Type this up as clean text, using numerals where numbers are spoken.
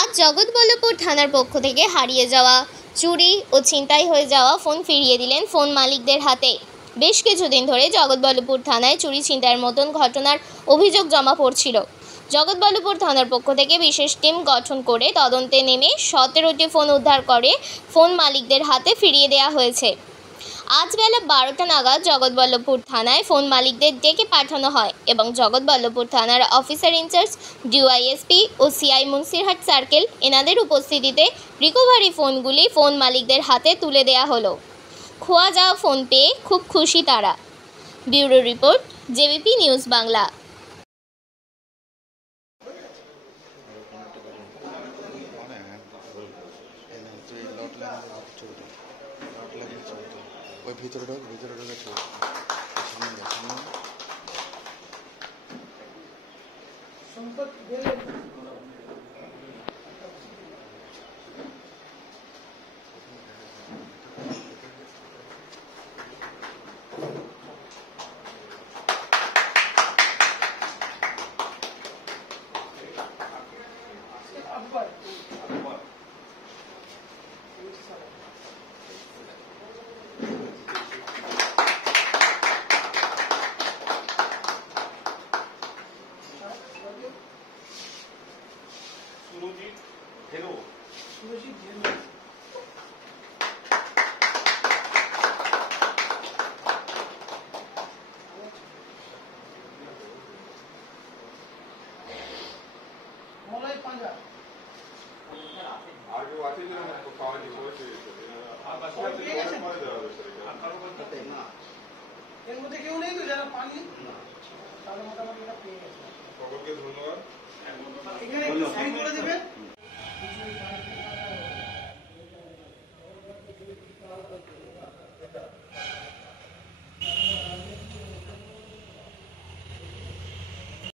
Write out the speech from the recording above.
আজ জগৎবল্লভপুর থানার পক্ষ থেকে হারিয়ে যাওয়া, চুরি ও ছিনতাই হয়ে যাওয়া ফোন ফিরিয়ে দিলেন ফোন মালিকদের হাতে। বেশ কিছুদিন ধরে জগৎবল্লভপুর থানায় চুরি ছিনতাইয়ের মতন ঘটনার অভিযোগ জমা পড়ছিল। জগৎবল্লভপুর থানার পক্ষ থেকে বিশেষ টিম গঠন করে তদন্তে নেমে 17টি ফোন উদ্ধার করে ফোন মালিকদের হাতে ফিরিয়ে দেওয়া হয়েছে। আজ বেলা 12টা নাগাদ জগৎবল্লভপুর থানায় ফোন মালিকদের ডেকে পাঠানো হয় এবং জগৎবল্লভপুর থানার অফিসার ইনচার্জ ডিওয়াইএসপি ও সিআই মুন্সিরহাট সার্কেল এনাদের উপস্থিতিতে রিকভারি ফোনগুলি ফোন মালিকদের হাতে তুলে দেওয়া হলো। খোয়া যাওয়া ফোন পেয়ে খুব খুশি তারা। Bureau report, JBP news Bangla. ওই ভিতরে ঢুকেছে এর মধ্যে কেউ নেই তো যারা পানি তাহলে মোটামুটি এটা পেয়ে গেছে। সকলকে ধন্যবাদ। এখানে একটু সাইন করে দেবেন।